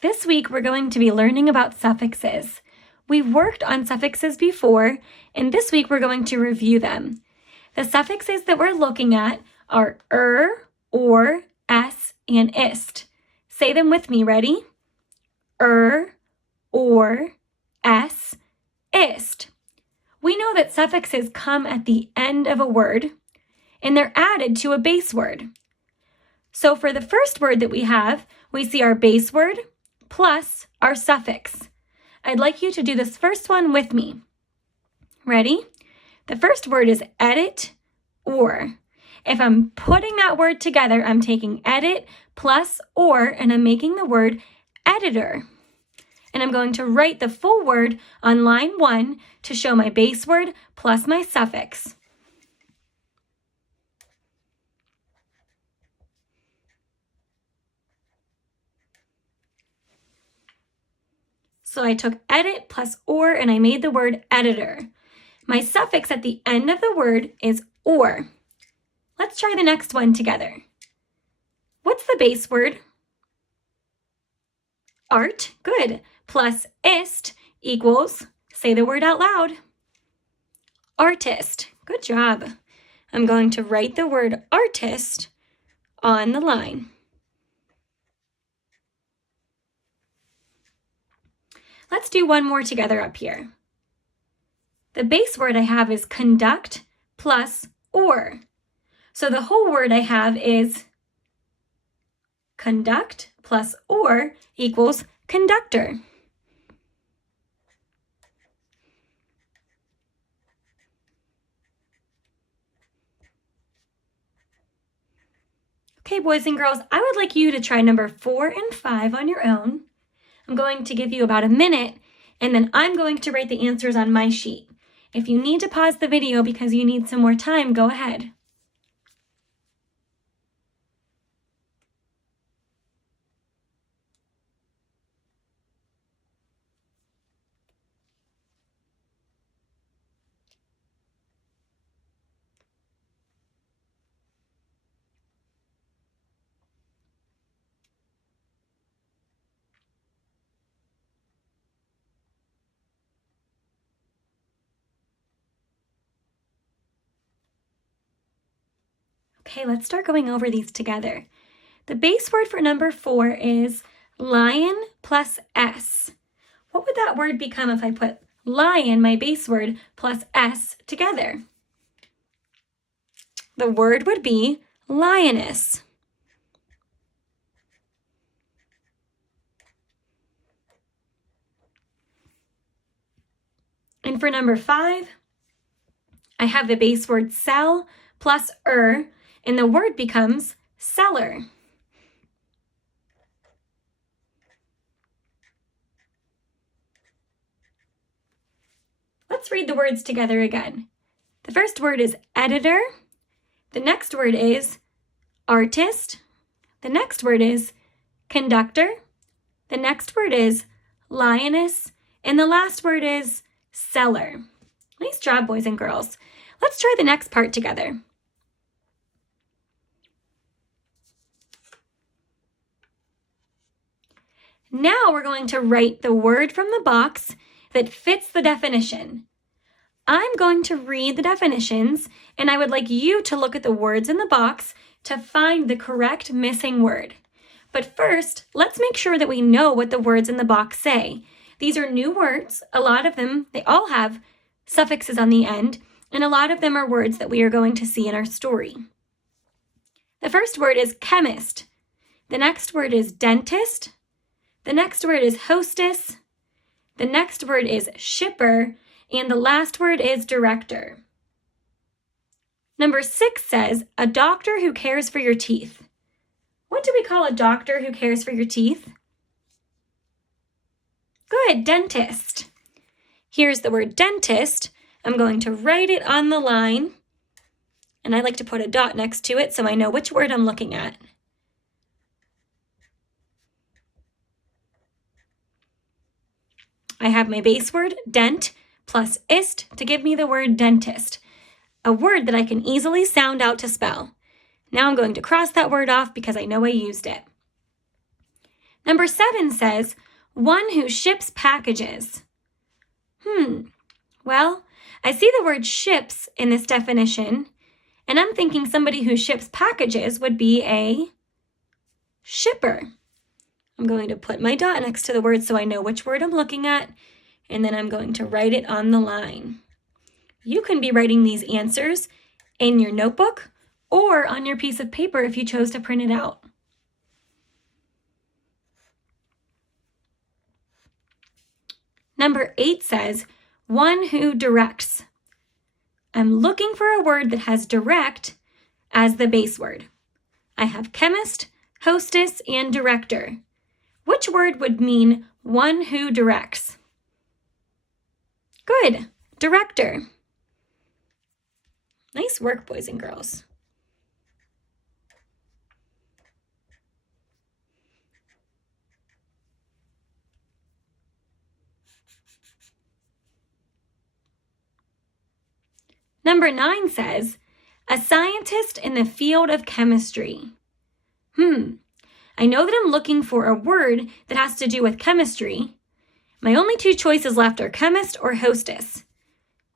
This week, we're going to be learning about suffixes. We've worked on suffixes before, and this week we're going to review them. The suffixes that we're looking at are or, s, and ist. Say them with me, ready? Or, s, ist. We know that suffixes come at the end of a word, and they're added to a base word. So for the first word that we have, we see our base word plus our suffix. I'd like you to do this first one with me. Ready? The first word is edit or. If I'm putting that word together, I'm taking edit plus or, and I'm making the word editor. And I'm going to write the full word on line 1 to show my base word plus my suffix. So I took edit plus or, and I made the word editor. My suffix at the end of the word is or. Let's try the next one together. What's the base word? Art, good. Plus ist equals, say the word out loud, artist. Good job. I'm going to write the word artist on the line. Let's do one more together up here. The base word I have is conduct plus or. So the whole word I have is conduct plus or equals conductor. Okay, boys and girls, I would like you to try number 4 and 5 on your own. I'm going to give you about a minute, and then I'm going to write the answers on my sheet. If you need to pause the video because you need some more time, go ahead. Okay, let's start going over these together. The base word for number 4 is lion plus s. What would that word become if I put lion, my base word, plus s together? The word would be lioness. And for number 5, I have the base word sell plus and the word becomes seller. Let's read the words together again. The first word is editor. The next word is artist. The next word is conductor. The next word is lioness. And the last word is seller. Nice job, boys and girls. Let's try the next part together. Now we're going to write the word from the box that fits the definition. I'm going to read the definitions, and I would like you to look at the words in the box to find the correct missing word. But first, let's make sure that we know what the words in the box say. These are new words. A lot of them, they all have suffixes on the end, and a lot of them are words that we are going to see in our story. The first word is chemist. The next word is dentist. The next word is hostess. The next word is shipper. And the last word is director. Number 6 says, a doctor who cares for your teeth. What do we call a doctor who cares for your teeth? Good, dentist. Here's the word dentist. I'm going to write it on the line, and I like to put a dot next to it so I know which word I'm looking at. I have my base word, dent, plus ist to give me the word dentist, a word that I can easily sound out to spell. Now I'm going to cross that word off because I know I used it. Number 7 says, one who ships packages. Well, I see the word ships in this definition, and I'm thinking somebody who ships packages would be a shipper. I'm going to put my dot next to the word so I know which word I'm looking at, and then I'm going to write it on the line. You can be writing these answers in your notebook or on your piece of paper if you chose to print it out. Number 8 says, one who directs. I'm looking for a word that has direct as the base word. I have chemist, hostess, and director. Which word would mean one who directs? Good, director. Nice work, boys and girls. Number 9 says, a scientist in the field of chemistry. I know that I'm looking for a word that has to do with chemistry. My only 2 choices left are chemist or hostess.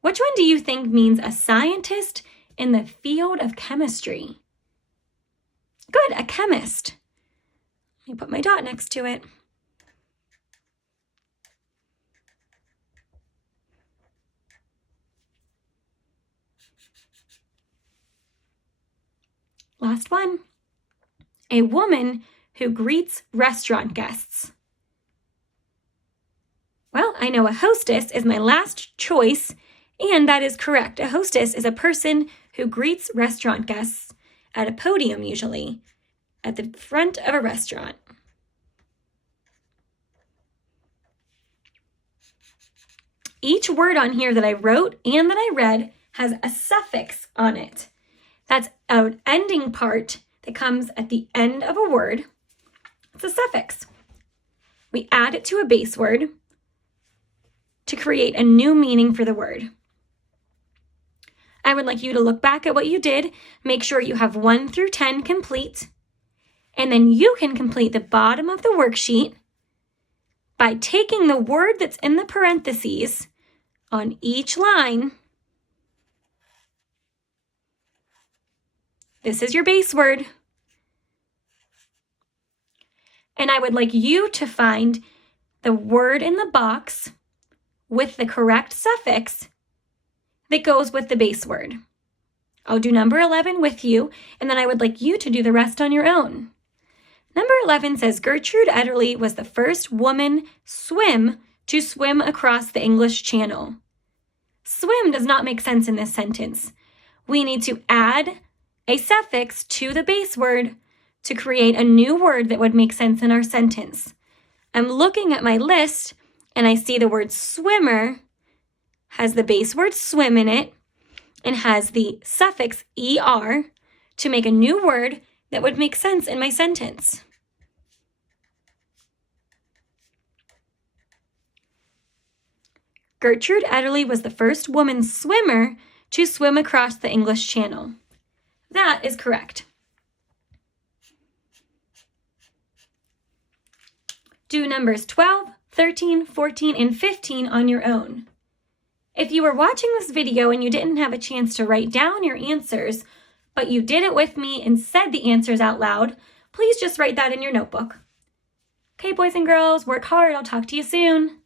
Which one do you think means a scientist in the field of chemistry? Good, a chemist. Let me put my dot next to it. Last one. A woman who greets restaurant guests. Well, I know a hostess is my last choice, and that is correct. A hostess is a person who greets restaurant guests at a podium, usually, at the front of a restaurant. Each word on here that I wrote and that I read has a suffix on it. That's an ending part that comes at the end of a word. It's a suffix. We add it to a base word to create a new meaning for the word. I would like you to look back at what you did, make sure you have 1 through 10 complete, and then you can complete the bottom of the worksheet by taking the word that's in the parentheses on each line. This is your base word. And I would like you to find the word in the box with the correct suffix that goes with the base word. I'll do number 11 with you, and then I would like you to do the rest on your own. Number 11 says, Gertrude Ederle was the first woman to swim across the English Channel. Swim does not make sense in this sentence. We need to add a suffix to the base word to create a new word that would make sense in our sentence. I'm looking at my list, and I see the word swimmer has the base word swim in it and has the suffix er to make a new word that would make sense in my sentence. Gertrude Ederle was the first woman swimmer to swim across the English Channel. That is correct. Do numbers 12, 13, 14, and 15 on your own. If you were watching this video and you didn't have a chance to write down your answers, but you did it with me and said the answers out loud, please just write that in your notebook. Okay, boys and girls, work hard. I'll talk to you soon.